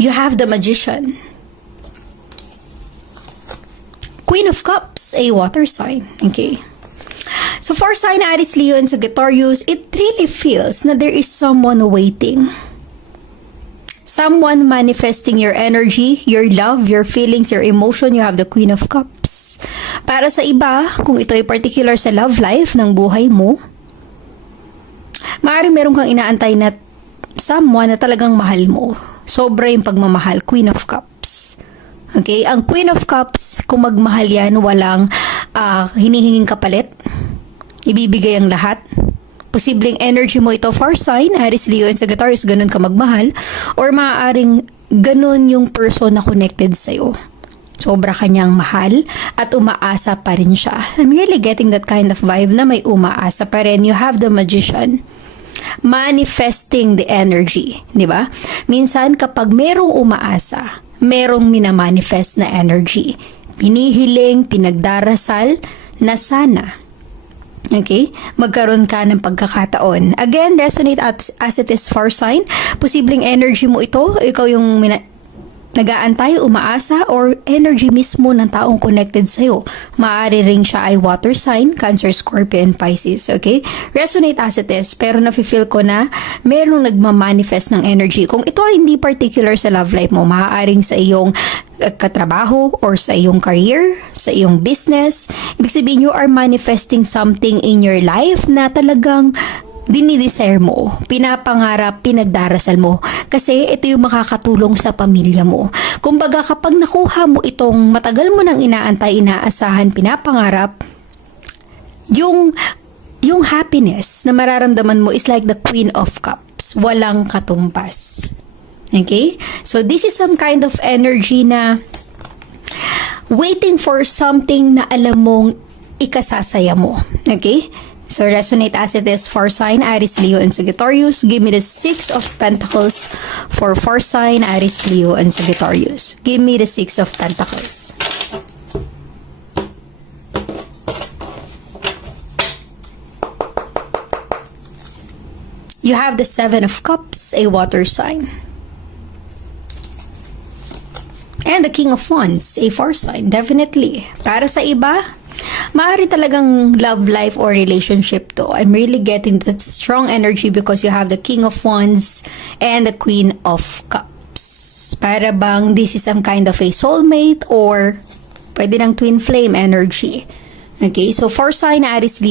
You have the Magician. Queen of Cups, a water sign. Okay. So for sign Aries, Leo, and Sagittarius, it really feels na there is someone waiting. Someone manifesting your energy, your love, your feelings, your emotion. You have the Queen of Cups. Para sa iba, kung ito ay particular sa love life ng buhay mo, maaaring meron kang inaantay na someone na talagang mahal mo. Sobra yung pagmamahal. Queen of Cups. Okay? Ang Queen of Cups, kung magmahal yan, walang hinihinging kapalit. Ibibigay ang lahat. Posibleng energy mo ito for sign, Aries, Leo, and Sagittarius, ganun ka magmahal. Or maaaring ganun yung person na connected sa'yo. Sobra kanyang mahal at umaasa pa rin siya. I'm really getting that kind of vibe na may umaasa pa rin. You have the Magician. Manifesting the energy. Di ba? Minsan kapag merong umaasa, merong minamanifest na energy. Pinihiling, pinagdarasal na sana. Okay? Magkaroon ka ng pagkakataon. Again, resonate as it is for sign. Posibleng energy mo ito. Ikaw yung nag-aantay, umaasa, or energy mismo ng taong connected sa'yo. Maaari ring siya ay water sign, Cancer, Scorpio, and Pisces. Okay? Resonate as it is. Pero nafe-feel ko na merong nagmamanifest ng energy. Kung ito ay hindi particular sa love life mo, maaaring sa iyong katrabaho or sa iyong career, sa iyong business. Ibig sabihin, you are manifesting something in your life na talagang dinidesire mo, pinapangarap, pinagdarasal mo. Kasi ito yung makakatulong sa pamilya mo. Kumbaga, kapag nakuha mo itong matagal mo nang inaantay, inaasahan, pinapangarap, yung happiness na mararamdaman mo is like the Queen of Cups. Walang katumbas. Okay? So, this is some kind of energy na waiting for something na alam mong ikasasaya mo. Okay? So, resonate as it is for sign, Aries, Leo, and Sagittarius. Give me the 6 of Pentacles for sign, Aries, Leo, and Sagittarius. Give me the 6 of Pentacles. You have the 7 of Cups, a water sign. And the King of Wands, a fire sign. Definitely. Para sa iba, maaari talagang love life or relationship to. I'm really getting that strong energy because you have the King of Wands and the Queen of Cups. Para bang this is some kind of a soulmate or pwede ng twin flame energy. Okay, so for sign, Aries, Leo,